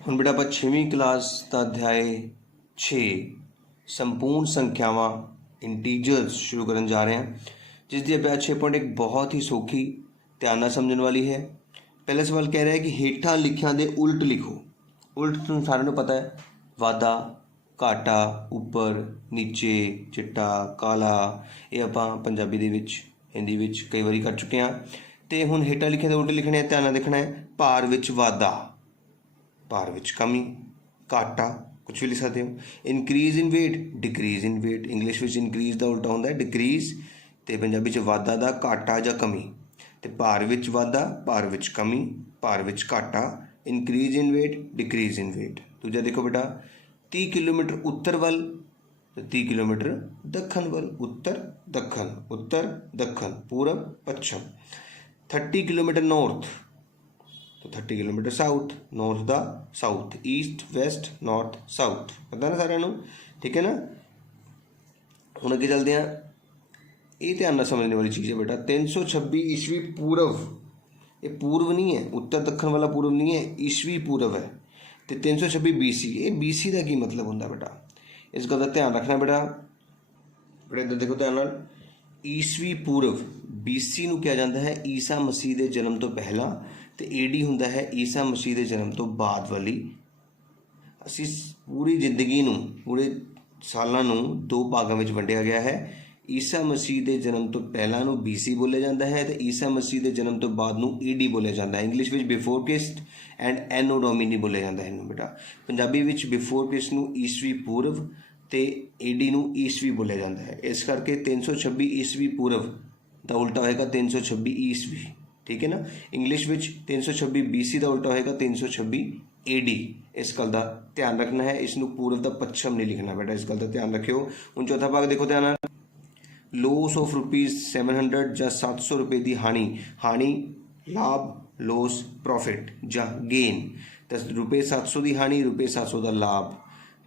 ਹੁਣ बेटा ਆਪਾਂ 6ਵੀਂ ਕਲਾਸ ਦਾ ਅਧਿਆਇ 6 ਸੰਪੂर्ण ਸੰਖਿਆਵਾਂ ਇੰਟੀਜਰਸ शुरू ਕਰਨ ਜਾ ਰਹੇ हैं जिसकी अभ्यास 6.1 बहुत ही सौखी ध्यान ਨਾਲ समझने वाली है। पहला सवाल कह रहा है कि ਹੇਠਾਂ ਲਿਖਿਆਂ ਦੇ उल्ट लिखो। उल्ट ਤੁਹਾਨੂੰ ਸਾਰਿਆਂ ਨੂੰ ਪਤਾ है वाधा घाटा ਉੱਪਰ नीचे चिट्टा काला ਇਹ ਆਪਾਂ ਪੰਜਾਬੀ ਦੇ ਵਿੱਚ हिंदी ਵਿੱਚ कई बारी कर चुके हैं। तो हुण ਹੇਠਾਂ लिखिਆਂ ਦੇ उल्ट लिखने ध्यान ਨਾਲ देखना है। भार विच वाधा भार विच कमी घाटा कुछ भी लिख सकते हो। Increase in weight decrease in weight English विच इनक्रीज का उल्टा होंदा है डिक्रीज ते पंजाबी च वाधा दा घाटा जां कमी। ते भार विच वाधा भार विच कमी भार विच घाटा increase in weight decrease in weight. दूजा देखो बेटा 30 किलोमीटर उत्तर वल 30 किलोमीटर दखन वल उत्तर दखन पूरब पश्चिम। 30 किलोमीटर नॉर्थ तो 30 किलोमीटर साउथ नॉर्थ दा south east west north south पता ना सारे ठीक है ना। हुण अगे चलते हैं। ये ध्यान ਨਾਲ समझने वाली चीज़ है बेटा 326 ईस्वी पूर्व ये पूर्व नहीं है उत्तर दखन वाला पूर्व नहीं है ईस्वी पूर्व है। तो 326 BC ये BC का की मतलब होंगे बेटा इस गल का ध्यान रखना बेटा। इधर देखो ध्यान नाल ईस्वी पूर्व BC नूं कहा जाता है ईसा मसीह के जन्म तो पहला तो AD हुंदा है ईसा मसीह के जन्म तो बाद वाली। असी पूरी जिंदगी नूं पूरे सालां नूं दो भागां विच वंडिया गया है। ईसा मसीह के जन्म तो पहला नूं BC बोलिया जाता है तो ईसा मसीह के जन्म तो बाद नूं AD बोलिया जाता है। इंग्लिश विच before Christ and anno Domini बोलिया जाता है इनू बेटा। पंजाबी विच बिफोर क्रिस्ट नूं ईस्वी पूर्व ते AD नूं ईस्वी बोलिया जाता है। इस करके 326 ईस्वी पूर्व का उल्टा होएगा 326 ईस्वी ठीक है ना। इंग्लिश विच 326 BC का उल्टा होएगा 326 AD। इस गल का ध्यान रखना है। इसनूं पूर्व का पश्चिम नहीं लिखना बेटा इस गल का ध्यान रखियो। हुण चौथा भाग देखो ध्यान नाल लॉस ऑफ ₹700 ਜਾਂ 700 रुपए की हानि हानि लाभ लॉस प्रॉफिट ਜਾਂ गेन। तो ₹700 की हानि ₹700 का लाभ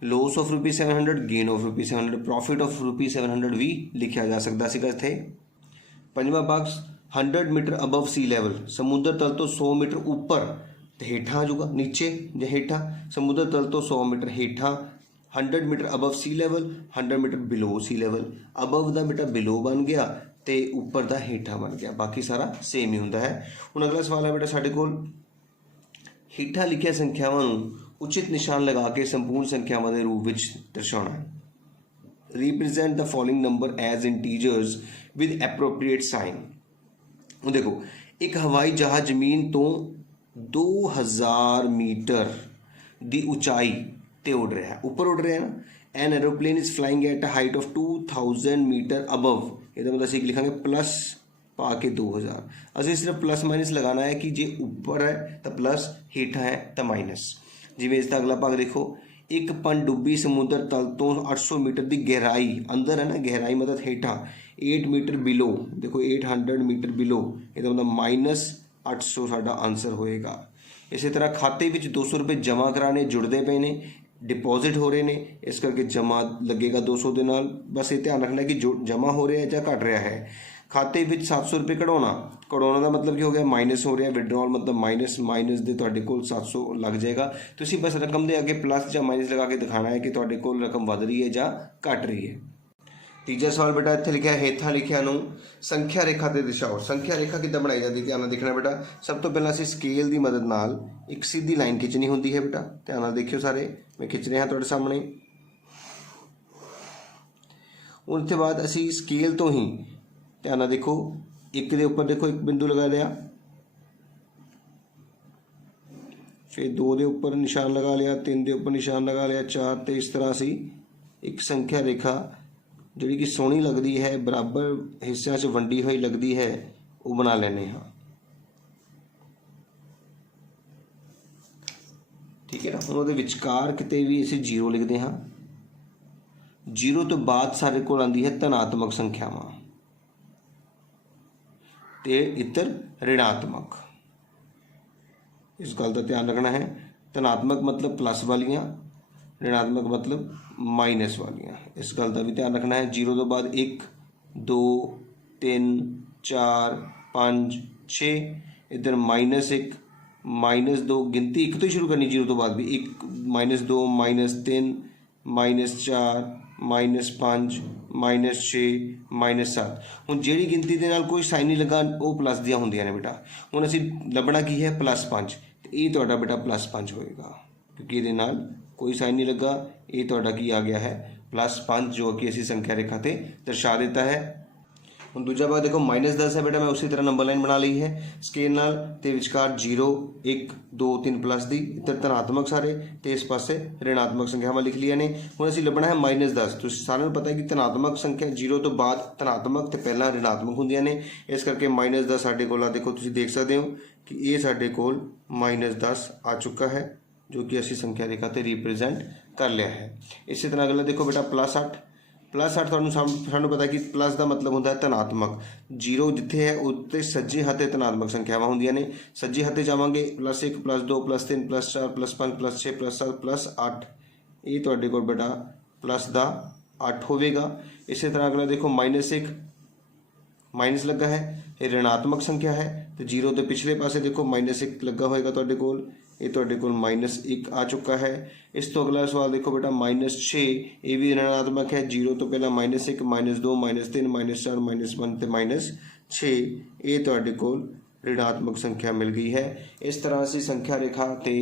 loss of ₹700 gain of ₹700 profit of ₹700 भी लिखा जा सकता सीगा इत्थे। पंजवां भाग 100 मीटर अबव सी लैवल समुद्र तल तो 100 मीटर ऊपर तो हेठा आ जाऊगा नीचे या हेठा समुद्र तल तो 100 मीटर हेठा 100 metre above sea level 100 metre below सी लैवल अबव का बेटा बिलो बन गया तो उपर का हेठा बन गया बाकी सारा सेम ही होंदा है। हुण अगला सवाल है बेटा साडे कोल हेठा लिखिया संख्यावां नूं उचित निशान लगा के संपूर्ण संख्यावां के रूप में दर्शाना है। Represent the following number as integers with appropriate sign. देखो एक हवाई जहाज जमीन तो 2000 मीटर की ऊंचाई ते उड़ रहा है ऊपर उड़ रहा है ना। An aeroplane is flying at a height of 2000 metre above ये मतलब असीं लिखांगे प्लस पा के 2000 असीं सिर्फ प्लस माइनस लगाना है कि जे ऊपर है तो प्लस हेठा है तो माइनस। जिवें इसका अगला भाग देखो एक पनडुब्बी समुद्र तल तो 800 मीटर की गहराई अंदर है ना गहराई मतलब हेठा 8 मीटर बिलो देखो 800 मीटर बिलो ये मतलब -800 साडा आंसर होएगा। इसी तरह खाते में 200 रुपये जमा कराने जुड़ते पे ने डिपॉजिट हो रहे हैं इस करके जमा लगेगा 200 के नाल। बस ये ध्यान रखना कि जो जमा हो रहा है या घट रहा है। खाते में 700 रुपये कढ़ाना का मतलब क्या हो गया माइनस हो रहा है विड्रॉल मतलब माइनस माइनस दे तुहाडे कोल 700 लग जाएगा। तुसीं बस रकम के आगे प्लस या माइनस लगा के दिखाना है कि तुहाडे कोल रकम वध रही है या घट रही है। तीजा सवाल बेटा इत्थे लिखा है हेठा लिखिया नूं संख्या रेखा ते दर्शाओ। संख्या रेखा किद्दां बनाई जाती ध्यान नाल देखना बेटा। सब तो पहला असीं स्केल की मदद नाल एक सीधी लाइन खिंचनी होंदी है बेटा। ध्यान नाल देखियो सारे मैं खिंच रहा तुहाडे सामने। उसके बाद असीं स्केल तो ही ध्यान नाल देखो एक दे उपर देखो एक बिंदु लगा लिया फिर 2 के उपर निशान लगा लिया 3 के उपर निशान लगा लिया 4 तो इस तरह असीं एक संख्या रेखा जी कि सोहनी लगती है बराबर हिस्सों च वंडी हुई लगती है वो बना लेने हाँ ठीक है ना। हम वो विचकार किते भी इसे 0 लिखते हाँ 0 तो बाद सारे को आती है धनात्मक संख्यावां ते इधर ऋणात्मक। इस गल का ध्यान रखना है। धनात्मक मतलब प्लस वालियाँ ऋणात्मक मतलब माइनस वालियाँ इस गल का भी ध्यान रखना है। 0 तो बाद 1 2 3 4 5 6 इधर -1 -2 गिनती एक तो ही शुरू करनी, जीरो तो बाद भी, 1 -2 -3 -4 -5 -6 -7। ਹੁਣ ਜਿਹੜੀ ਗਿਣਤੀ ਦੇ ਨਾਲ ਕੋਈ ਸਾਈਨ ਨਹੀਂ ਲੱਗਾ ਉਹ ਪਲੱਸ ਦੀਆਂ ਹੁੰਦੀਆਂ ਨੇ ਬੇਟਾ। ਹੁਣ ਅਸੀਂ ਲੱਭਣਾ ਕੀ ਹੈ, +5, ਤੇ ਇਹ ਤੁਹਾਡਾ ਬੇਟਾ +5 ਹੋਏਗਾ ਕਿਉਂਕਿ ਇਹਦੇ ਨਾਲ ਕੋਈ ਸਾਈਨ ਨਹੀਂ ਲੱਗਾ। ਇਹ ਤੁਹਾਡਾ ਕੀ ਆ ਗਿਆ ਹੈ, +5, ਜੋ कि ਅਸੀਂ ਸੰਖਿਆ ਰੇਖਾ ਤੇ ਦਰਸਾ ਦਿੱਤਾ ਹੈ। ਹੁਣ ਦੂਜਾ ਭਾਗ ਦੇਖੋ, -10 है बेटा, मैं उसी तरह नंबर लाइन बना ली है स्केल नाल, ते विचकार 0 1 2 3 प्लस दी, इधर धनात्मक सारे ते इस पासे ऋणात्मक संख्यावां लिख लिया ने। हुण असीं लभना है -10। तुसीं सारिआं नूं पता है कि धनात्मक संख्या 0 तो बाद धनात्मक ते पहलां ऋणात्मक हुंदियां ने, इस करके -10 साडे कोल आ देखो, तुसीं देख सकदे हो कि ये साडे कोल -10 आ चुका है, जो कि असीं संख्या रेखा ते रिप्रेजेंट कर लिया है। इसी तरह अगला देखो बेटा +8 ਸਾਨੂੰ ਪਤਾ ਕਿ प्लस का मतलब होंगे धनात्मक। 0 जिथे है उत्ते सज्जे हथे धनात्मक संख्यावां होंदियां ने, सज्जे हथे जावांगे +1 +2 +3 +4 +5 +6 +7 +8, ये तुहाडे कोल बेटा प्लस का 8 होवेगा। इसी तरह अगला देखो -1 माइनस लगा है, ये ऋणात्मक संख्या है, तो 0 के पिछले पासे देखो -1 लगा होएगा तुहाडे कोल, ये तुहाडे कोल -1 आ चुका है। इस तो अगला सवाल देखो बेटा -6, ये भी ऋणात्मक है, 0 तो पहला -1 -2 -3 -4 -5 ते -6, ये तुहाडे कोल ऋणात्मक संख्या मिल गई है। इस तरह असीं संख्या रेखा ते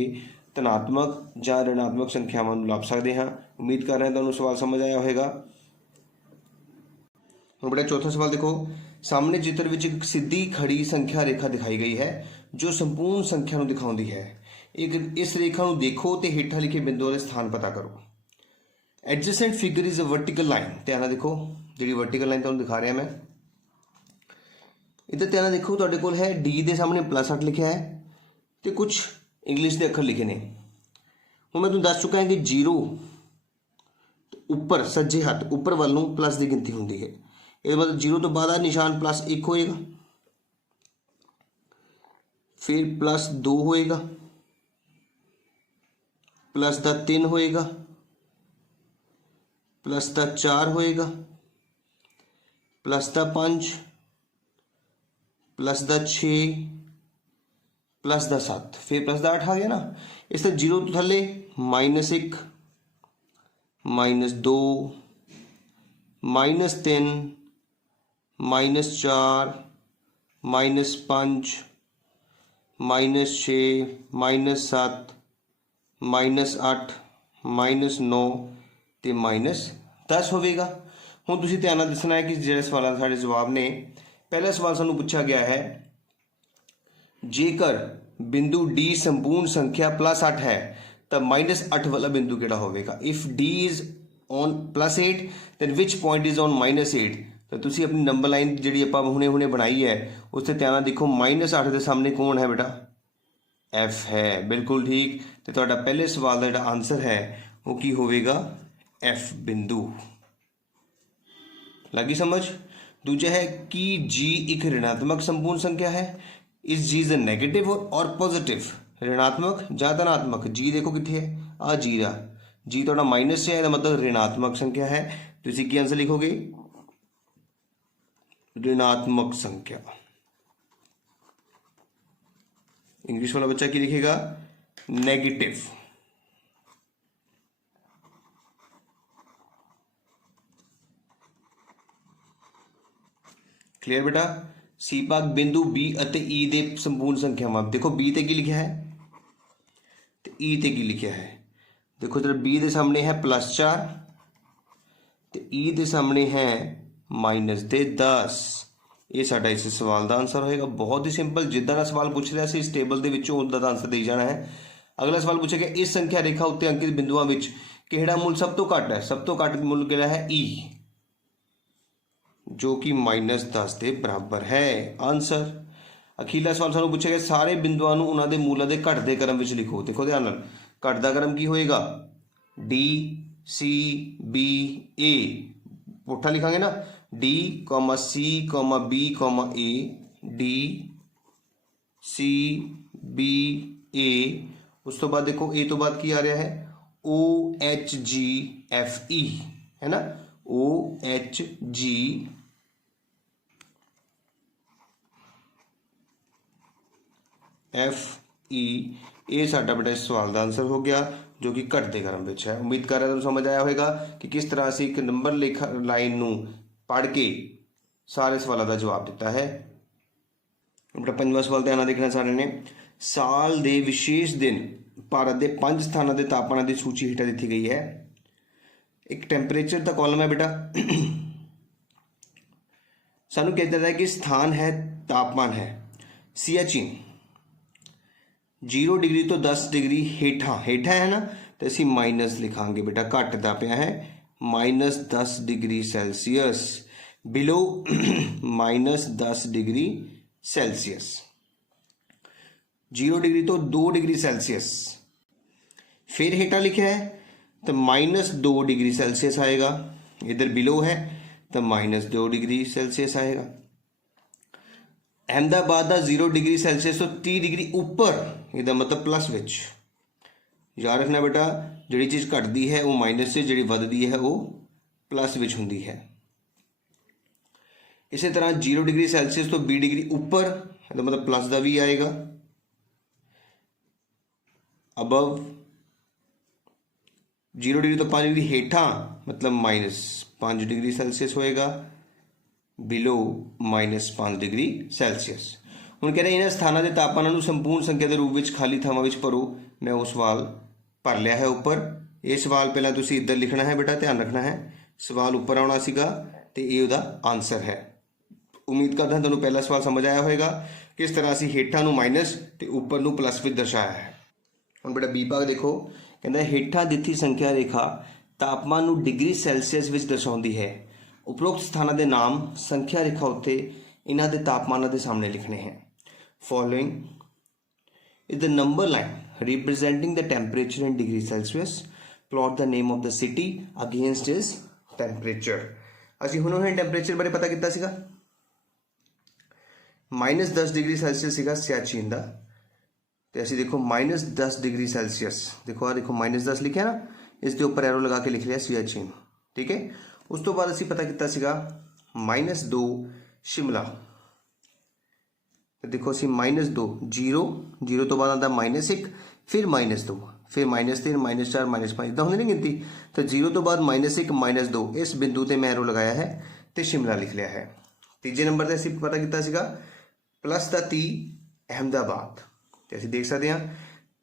धनात्मक जां ऋणात्मक संख्यावां नूं लभ सकदे हां। उम्मीद कर रहे हैं तुहानूं सवाल समझ आया होगा। हुण बेटा चौथा सवाल देखो, सामने चित्र विच एक सीधी खड़ी संख्या रेखा दिखाई गई है जो संपूर्ण संख्या नूं दिखाउंदी है। एक इस रेखा नूं देखो तो हेठां लिखे बिंदुओं के स्थान पता करो। Adjacent figure is a vertical line, ध्यान नाल देखो, जी वर्टिकल लाइन तुहानूं दिखा रहा मैं, इधर ध्यान नाल देखो, तुहाडे कोल है डी के सामने +8 लिखा है तो कुछ इंग्लिश के अखर लिखे ने। हुण मैं तुहानूं दस चुका है कि 0 उपर सज्जे हथ उपर वाल नूं प्लस की गिनती होंदी है, ये मतलब 0 तो बाद निशान +1 होएगा, फिर +2 होएगा, +3 होएगा, +4 होएगा, +5, +6, +7, फिर +8 आ गया ना। इस तरह 0 तो थले -1 -2 -3 -4 -5 -6 -7 -8 -9 ਤੇ -10 होवेगा। हुण तुसीं ध्यान नाल दसना है कि जिहड़े सवालों के साडे जवाब ने, पहला सवाल सानूं पूछा गया है, जेकर बिंदु डी संपूर्ण संख्या +8 है तो -8 वाला बिंदु किहड़ा होवेगा। If D is on +8 then which point is on -8। तो तुसीं अपनी नंबर लाइन जिहड़ी आपां हुणे बनाई है उससे ध्यान नाल देखो, -8 के सामने कौन है बेटा, एफ है, बिल्कुल ठीक। तो तुहाडा पहले सवाल का जिहड़ा आंसर है वो की होवेगा, एफ बिंदु। लगी समझ। दूजा है कि जी एक ऋणात्मक संपूर्ण संख्या है, इस जी इज नेगेटिव और पॉजिटिव, ऋणात्मक या धनात्मक। जी देखो कितने है, आ जी रहा, जी थोड़ा माइनस से है, मतलब ऋणात्मक संख्या है, तो इसी की आंसर लिखोगे ऋणात्मक संख्या। इंग्लिश वाला बच्चा की लिखेगा, नेगेटिव। क्लियर बेटा। सी भाग बिंदु बी ਅਤੇ ई ਦੇ संपूर्ण संख्यावां। देखो बी ਤੇ ਕੀ लिखा है तो ई ਤੇ ਕੀ लिखा है। देखो जरा बी के सामने है +4 तो ई के सामने है -10। ये साडा इस सवाल का आंसर होएगा। बहुत ही सिंपल, जिदा का सवाल पूछ लिया इस टेबल के विचों उदा का आंसर दे जाना है। अगला सवाल पूछा गया, इस संख्या रेखा उत्ते अंकित बिंदुओं में किहड़ा मूल सब तो घट है। सब तो घट मूल किहड़ा है, ई, जो कि -10 के बराबर है। आंसर। अखीरला सवाल सानूं पूछा गया, सारे बिंदुओं को उन्होंने मूलों के घटते क्रम में लिखो। देखो ध्यान नाल, घटदा क्रम की होएगा, डी सी बी ए, पुट्ठा लिखांगे ना, डी सी बी ए, डी सी बी ए। उस तो बाद देखो ए तो बाद की आ रहा है, O H G F E, है ना, O H G F E. ਇਹ ਸਾਡਾ ਬੇਟਾ ਇਸ ਸਵਾਲ ਦਾ ਆਨਸਰ ਹੋ ਗਿਆ ਜੋ ਕਿ ਘਟਦੇ ਕ੍ਰਮ ਵਿੱਚ ਹੈ। ਉਮੀਦ ਕਰ ਰਿਹਾ ਤੁਹਾਨੂੰ ਸਮਝ ਆਇਆ ਹੋਵੇਗਾ ਕਿ ਕਿਸ ਤਰ੍ਹਾਂ ਅਸੀਂ ਇੱਕ ਨੰਬਰ ਲੇਖ ਲਾਈਨ ਨੂੰ ਪੜ੍ਹ ਕੇ ਸਾਰੇ ਸਵਾਲਾਂ ਦਾ ਜਵਾਬ ਦਿੱਤਾ ਹੈ। ਬੇਟਾ ਪੰਜਵਾਂ ਸਵਾਲ ਧਿਆਨ ਨਾਲ ਦੇਖਣਾ ਸਾਰਿਆਂ ਨੇ। ਸਾਲ ਦੇ ਵਿਸ਼ੇਸ਼ ਦਿਨ ਭਾਰਤ ਦੇ 5 ਸਥਾਨਾਂ ਦੇ ਤਾਪਮਾਨਾਂ ਦੀ ਸੂਚੀ ਹੇਠਾਂ ਦਿੱਤੀ ਗਈ ਹੈ। ਇੱਕ ਟੈਂਪਰੇਚਰ ਦਾ ਕਾਲਮ ਹੈ ਬੇਟਾ, ਸਾਨੂੰ कहता है कि स्थान है, तापमान है सियाचिन 0 डिग्री तो 10 डिग्री हेठा हेठा है ना, तो असी माइनस लिखांगे बेटा, घटता पिया है -10 degree Celsius, below -10 degree Celsius. 0 degree तो 2 डिग्री सैल्सीयस, फिर हेठा लिखा है तो -2 डिग्री सैल्सीयस आएगा, इधर बिलो है तो -2 डिग्री सैल्सीयस आएगा। अहमदाबाद का 0 डिग्री सैल्सीयस तो 30 डिग्री उपर, इसका मतलब प्लस विच। याद रखना बेटा, जी चीज़ घटती है वो माइनस से, जी वधदी है वो प्लस विच होंदी है। इसी तरह 0 डिग्री सैल्सीयस तो 20 डिग्री उपर, इसका मतलब प्लस का भी आएगा। अबव 0 डिग्री तो 5 डिग्री हेठा, मतलब -5 डिग्री सैल्सीयस होएगा, बिलो -5 डिग्री सैल्सीयस। ਹੁਣ ਕਹਿੰਦੇ ਇਹਨਾਂ ਸਥਾਨਾਂ ਦੇ ਤਾਪਮਾਨਾਂ ਨੂੰ ਸੰਪੂਰਨ ਸੰਖਿਆ ਦੇ ਰੂਪ ਵਿੱਚ ਖਾਲੀ ਥਾਵਾਂ ਵਿੱਚ ਭਰੋ। ਮੈਂ ਉਹ ਸਵਾਲ ਭਰ ਲਿਆ ਹੈ ਉੱਪਰ। ਇਹ ਸਵਾਲ ਪਹਿਲਾਂ ਤੁਸੀਂ ਇੱਧਰ ਲਿਖਣਾ ਹੈ ਬੇਟਾ, ਧਿਆਨ ਰੱਖਣਾ ਹੈ। ਸਵਾਲ ਉੱਪਰ ਆਉਣਾ ਸੀਗਾ ਤੇ ਇਹ ਉਹਦਾ ਆਨਸਰ ਹੈ। ਉਮੀਦ ਕਰਦਾ ਤੁਹਾਨੂੰ ਪਹਿਲਾ ਸਵਾਲ ਸਮਝ ਆਇਆ ਹੋਵੇਗਾ ਕਿਸ ਤਰ੍ਹਾਂ ਅਸੀਂ ਹੇਠਾਂ ਨੂੰ ਮਾਈਨਸ ਤੇ ਉੱਪਰ ਨੂੰ ਪਲੱਸ ਵਿੱਚ ਦਰਸਾਇਆ ਹੈ। ਹੁਣ ਬੇਟਾ ਬੀ ਭਾਗ ਦੇਖੋ, ਕਹਿੰਦਾ ਹੇਠਾਂ ਦਿੱਤੀ ਸੰਖਿਆ ਰੇਖਾ ਤਾਪਮਾਨ ਨੂੰ ਡਿਗਰੀ ਸੈਲਸੀਅਸ ਵਿੱਚ ਦਰਸਾਉਂਦੀ ਹੈ। ਉਪਰੋਕਤ ਸਥਾਨਾਂ ਦੇ ਨਾਮ ਸੰਖਿਆ ਰੇਖਾ ਉੱਤੇ ਇਹਨਾਂ ਦੇ ਤਾਪਮਾਨਾਂ ਦੇ ਸਾਹਮਣੇ ਲਿਖਣੇ ਹੈ। Following is the number line representing the temperature in degree Celsius. Plot the name of the city against its temperature. ਅਸੀਂ ਹੁਣੇ ਟੈਂਪਰੇਚਰ ਬਾਰੇ ਪਤਾ ਕੀਤਾ ਸੀਗਾ, -10 डिग्री ਸੈਲਸੀਅਸ ਸੀਗਾ ਸਿਆਚੀਨ ਦਾ, ਤੇ ਅਸੀਂ ਦੇਖੋ -10 डिग्री ਸੈਲਸੀਅਸ, ਦੇਖੋ ਆ ਦੇਖੋ -10 ਲਿਖਿਆ ਨਾ, ਇਸ ਦੇ ਉੱਪਰ ਐਰੋ ਲਗਾ ਕੇ ਲਿਖ ਲਿਆ ਸਿਆਚੀਨ, ਠੀਕ ਹੈ। ਉਸ ਤੋਂ ਬਾਅਦ ਅਸੀਂ ਪਤਾ ਕੀਤਾ ਸੀਗਾ -2 शिमला, देखो असी -2 0 तो बाद आता -1, फिर -2, फिर -3 -4 -5 इदा होंगे नहीं गिनती, तो 0 तो बाद -1 -2 इस बिंदु ते मैं एरो लगाया है तो शिमला लिख लिया है। तीजे नंबर से असी पता किया सीगा प्लस का 30 अहमदाबाद, तो असी देख सकते हैं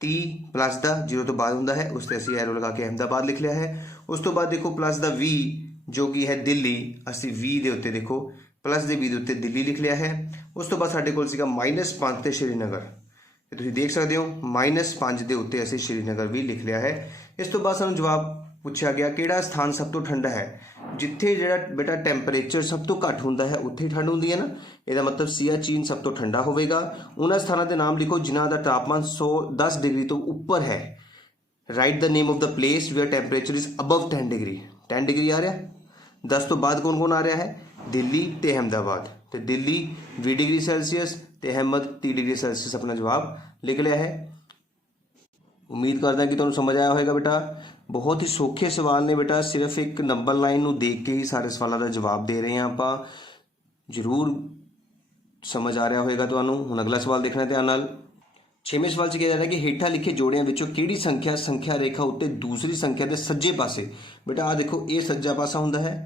30 प्लस का 0 तो बाद होंगे है, उस पर असी एरो लगा के अहमदाबाद लिख लिया है। उस तो बाद देखो प्लस का 20 जो कि है दिल्ली, असी 20 के उत्ते देखो प्लस के 20 उत्ते दिल्ली लिख लिया है। उस तो बाद साडे कोल सीगा -5 ते श्रीनगर, तो तुसीं देख सकते हो -5 के उत्ते असीं श्रीनगर भी लिख लिया है। इस तो बाद सानूं जवाब पूछा गया किहड़ा स्थान सब तो ठंडा है, जिथे जिहड़ा बेटा टैंपरेचर सब तो घट हुंदा है उत्थे ठंड हुंदी है ना, इसदा मतलब सियाचीन सब तो ठंडा होवेगा। उन्हां स्थानां दे नाम लिखो जिन्हां दा तापमान 110 डिग्री तो उपर है। Right the name of the place where temperature is above 10 degree. 10 degree आ रहा, 10 तो बाद कौन कौन आ रहा है, दिल्ली ते अहमदाबाद, तो दिल्ली 20 डिग्री सैल्सीयस ते अहमद 30 डिग्री सैल्सीयस अपना जवाब लिख लिया है। उम्मीद करदा कि तुहानूं समझ आया होगा बेटा। बहुत ही सौखे सवाल ने बेटा, सिर्फ एक नंबर लाइन नूं देख के ही सारे सवालों का जवाब दे रहे हैं आपां, जरूर समझ आ रहा होगा तुहानूं। हुण अगला सवाल देखना ध्यान नाल। 6वें सवाल 'च कहा जा रहा है कि हेठां लिखे जोड़ियां विचों किहड़ी संख्या रेखा उत्ते दूसरी संख्या के सज्जे पासे, बेटा आ देखो ये सज्जा पासा हुंदा है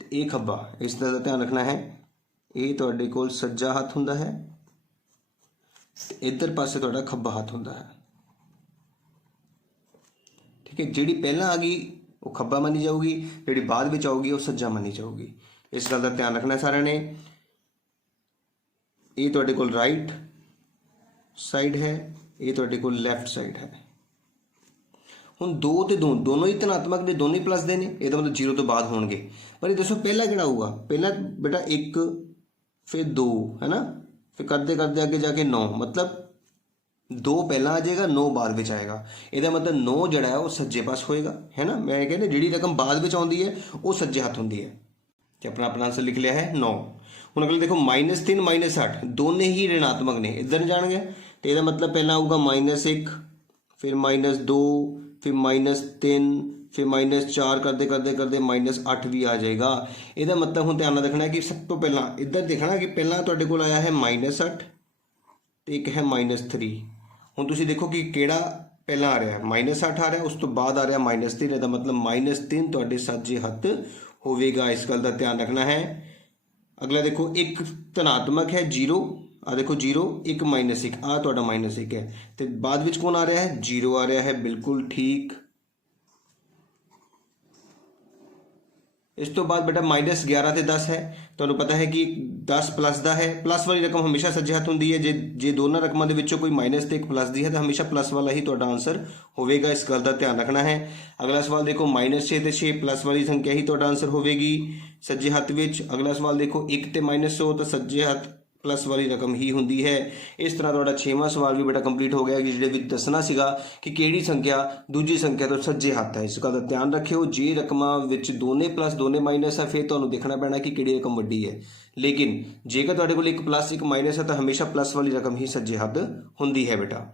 ते ये खब्बा, इस तरह का ध्यान रखना है। ये तुहाडे कोल सज्जा हत्थ हुंदा है, इधर पासे तुहाडा खब्बा हत्थ हुंदा है, ठीक है। जिहड़ी पहलां आ गई वो खब्बा मनी जाऊगी, जिहड़ी बाद विच आऊगी वो सज्जा मनी जाऊगी। इस गल का ध्यान रखना सारिਆਂ ने। ये तुहाडे कोल राइट साइड है, ये तुहाडे कोल लैफ्ट साइड है। ਹੁਣ 2 ਤੇ 2 दोनों ही धनात्मक ने, दोनों ही प्लस ਦੇ ਨੇ, ਇਹਦਾ मतलब 0 ਤੋਂ ਬਾਅਦ ਹੋਣਗੇ। ਪਰ ਇਹ ਦੱਸੋ ਪਹਿਲਾ ਕਿਹੜਾ ਹੋਊਗਾ, ਪਹਿਲਾ बेटा 1 फिर 2 है ना, फिर करते करते आगे जाके 9, मतलब 2 पहला आ जाएगा 9 बाद में आएगा। ਇਹਦਾ मतलब 9 ਜਿਹੜਾ है वो सज्जे पास होएगा, है ना। मैं कहने ਜਿਹੜੀ रकम बाद में आती है वो सज्जे हाथ होंगी है, कि अपना अपना आंसर लिख लिया है 9। ਹੁਣ अगले देखो -3 -8 दोनों ही ऋणात्मक ने, इधर जाएंगे तो ਇਹਦਾ मतलब पहला आऊगा -1, फिर -2, फिर -3, फिर -4 करते करते करते -8 भी आ जाएगा। ਇਹਦਾ मतलब ਹੁਣ ध्यान रखना है कि सब तो पहला इधर देखना कि पहला तुहाडे कोल आया है -8 तो एक है -3। ਹੁਣ ਤੁਸੀਂ ਦੇਖੋ ਕਿ ਕਿਹੜਾ ਪਹਿਲਾਂ ਆ ਰਿਹਾ, -8 ਆ ਰਿਹਾ, ਉਸ ਤੋਂ ਬਾਅਦ ਆ ਰਿਹਾ -3, ਇਹਦਾ ਮਤਲਬ -3 ਤੁਹਾਡੇ ਸੱਜੇ ਹੱਥ ਹੋਵੇਗਾ। ਇਸ ਗੱਲ ਦਾ ਧਿਆਨ ਰੱਖਣਾ ਹੈ। ਅਗਲਾ ਦੇਖੋ, ਇੱਕ ਧਨਾਤਮਕ ਹੈ 0, ਆ ਦੇਖੋ 0, ਇੱਕ -1, ਆ ਤੁਹਾਡਾ -1 ਹੈ, ਤੇ ਬਾਅਦ ਵਿੱਚ ਕੌਣ ਆ ਰਿਹਾ ਹੈ? 0 ਆ ਰਿਹਾ ਹੈ, ਬਿਲਕੁਲ ਠੀਕ। ਇਸ ਤੋਂ ਬਾਅਦ ਬੇਟਾ -11 ਤੇ 10 ਹੈ। ਤੁਹਾਨੂੰ ਪਤਾ ਹੈ ਕਿ 10 ਪਲੱਸ ਦਾ ਹੈ, ਪਲੱਸ ਵਾਲੀ ਰਕਮ ਹਮੇਸ਼ਾ ਸੱਜੇ ਹੱਥ ਹੁੰਦੀ ਹੈ। ਜੇ ਦੋਨਾਂ ਰਕਮਾਂ ਦੇ ਵਿੱਚੋਂ ਕੋਈ ਮਾਈਨਸ ਤੇ ਇੱਕ ਪਲੱਸ ਦੀ ਹੈ ਤਾਂ ਹਮੇਸ਼ਾ ਪਲੱਸ ਵਾਲਾ ਹੀ ਤੁਹਾਡਾ ਆਨਸਰ ਹੋਵੇਗਾ। ਇਸ ਗੱਲ ਦਾ ਧਿਆਨ ਰੱਖਣਾ ਹੈ। ਅਗਲਾ ਸਵਾਲ ਦੇਖੋ, -6 ਤੇ 6 ਪਲੱਸ ਵਾਲੀ ਸੰਖਿਆ ਹੀ ਤੁਹਾਡਾ ਆਨਸਰ ਹੋਵੇਗੀ ਸੱਜੇ ਹੱਥ ਵਿੱਚ। ਅਗਲਾ ਸਵਾਲ ਦੇਖੋ, 1 ਤੇ -100 ਤਾਂ ਸੱਜੇ ਹੱਥ ਪਲੱਸ ਵਾਲੀ ਰਕਮ ਹੀ ਹੁੰਦੀ ਹੈ। ਇਸ ਤਰ੍ਹਾਂ ਤੁਹਾਡਾ 6ਵਾਂ ਸਵਾਲ ਵੀ ਬੇਟਾ ਕੰਪਲੀਟ ਹੋ ਗਿਆ, ਜਿਹਦੇ ਵਿੱਚ ਦੱਸਣਾ ਸੀਗਾ ਕਿ ਕਿਹੜੀ ਸੰਖਿਆ ਦੂਜੀ ਸੰਖਿਆ ਤੋਂ ਸੱਜੇ ਹੱਥ ਹੈ। ਇਸ ਗੱਲ ਦਾ ਧਿਆਨ ਰੱਖਿਓ, ਜੇ ਰਕਮਾਂ ਵਿੱਚ ਦੋਨੇ ਪਲੱਸ ਦੋਨੇ ਮਾਈਨਸ ਹੈ ਫਿਰ ਤੁਹਾਨੂੰ ਦੇਖਣਾ ਪੈਣਾ ਕਿ ਕਿਹੜੀ ਰਕਮ ਵੱਡੀ ਹੈ। ਲੇਕਿਨ ਜੇਕਰ ਤੁਹਾਡੇ ਕੋਲ ਇੱਕ ਪਲੱਸ ਇੱਕ ਮਾਈਨਸ ਹੈ ਤਾਂ ਹਮੇਸ਼ਾ ਪਲੱਸ ਵਾਲੀ ਰਕਮ ਹੀ ਸੱਜੇ ਹੱਥ ਹੁੰਦੀ ਹੈ ਬੇਟਾ।